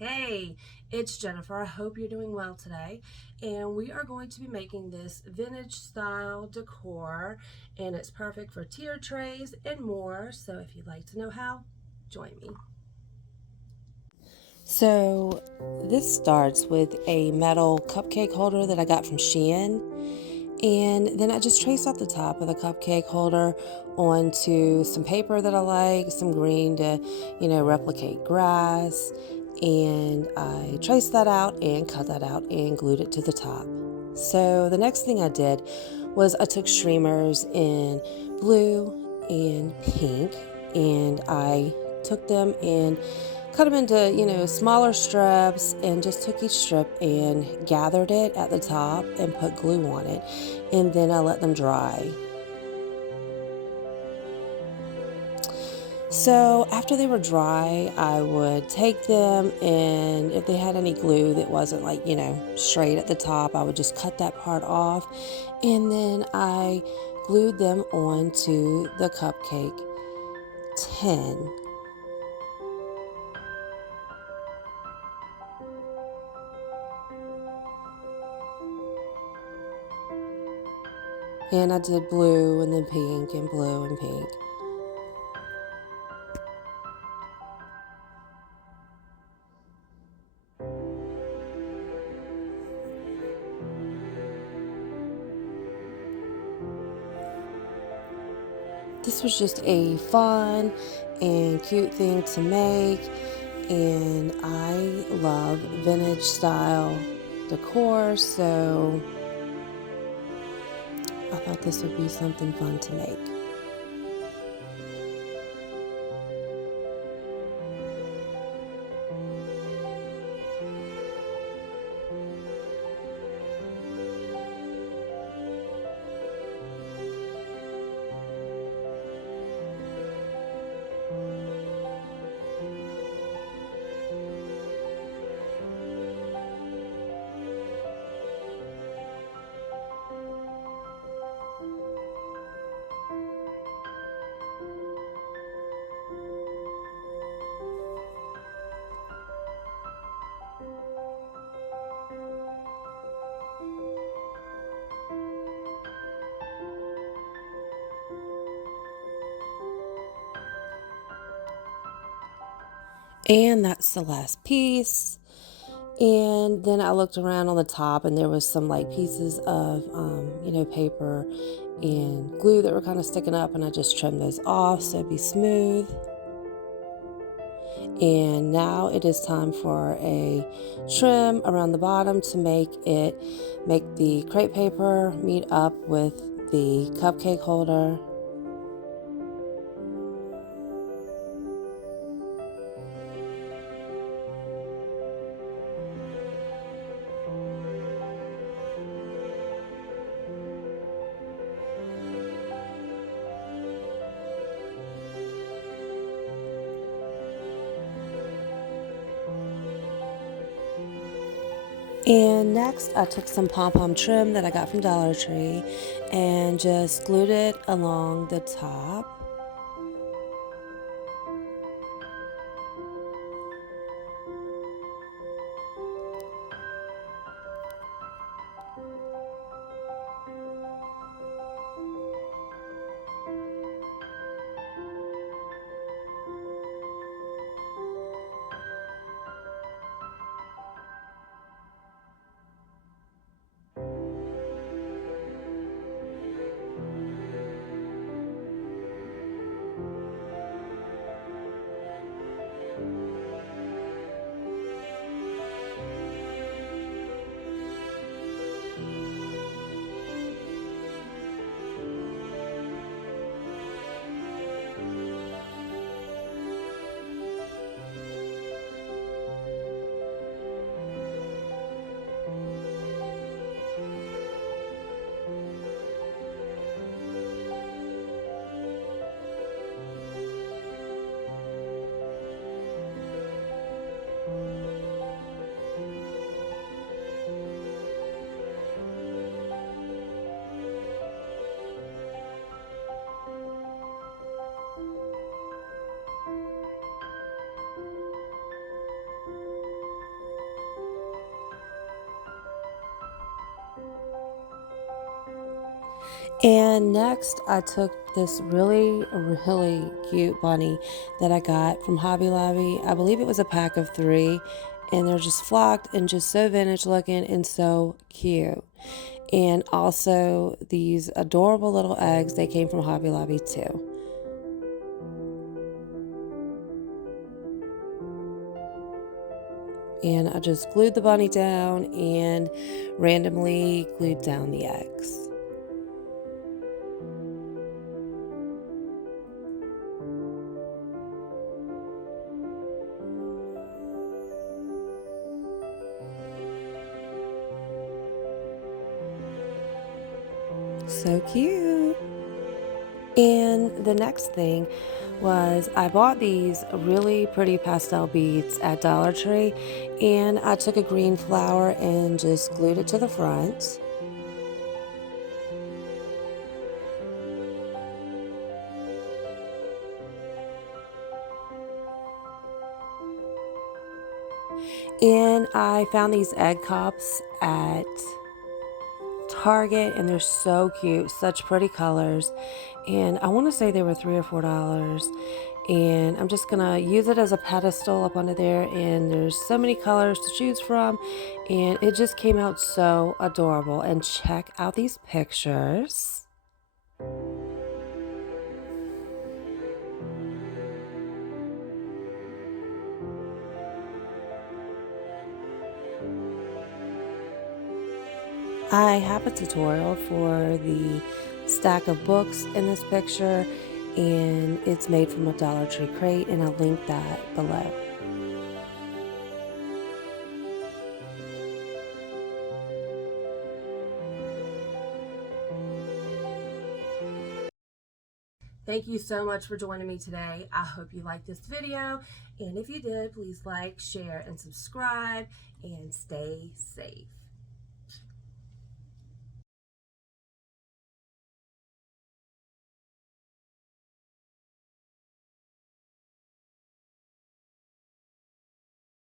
Hey, it's Jennifer. I hope you're doing well today. And we are going to be making this vintage style decor, and it's perfect for tier trays and more. So if you'd like to know how, join me. So this starts with a metal cupcake holder that I got from Shein. And then I just traced out the top of the cupcake holder onto some paper that I like, some green to, replicate grass. And I traced that out and cut that out and glued it to the top. So the next thing I did was I took streamers in blue and pink, and I took them and cut them into, smaller strips, and just took each strip and gathered it at the top and put glue on it. And then I let them dry. So after they were dry, I would take them, and if they had any glue that wasn't straight at the top, I would just cut that part off. And then I glued them onto the cupcake tin. And I did blue and then pink and blue and pink. This was just a fun and cute thing to make, and I love vintage style decor, so I thought this would be something fun to make. And that's the last piece. And then I looked around on the top, and there was some pieces of, paper and glue that were kind of sticking up, and I just trimmed those off so it'd be smooth. And now it is time for a trim around the bottom to make the crepe paper meet up with the cupcake holder. And next, I took some pom-pom trim that I got from Dollar Tree and just glued it along the top. And next, I took this really, really cute bunny that I got from Hobby Lobby. I believe it was a pack of 3, and they're just flocked and just so vintage looking and so cute. And also these adorable little eggs, they came from Hobby Lobby too. And I just glued the bunny down and randomly glued down the eggs. So cute. And the next thing was I bought these really pretty pastel beads at Dollar Tree, and I took a green flower and just glued it to the front. And I found these egg cups at Target, and they're so cute, such pretty colors. And I want to say they were $3 or $4. And I'm just gonna use it as a pedestal up under there, and there's so many colors to choose from, and it just came out so adorable. And check out these pictures. I have a tutorial for the stack of books in this picture, and it's made from a Dollar Tree crate, and I'll link that below. Thank you so much for joining me today. I hope you liked this video, and if you did, please like, share, and subscribe, and stay safe.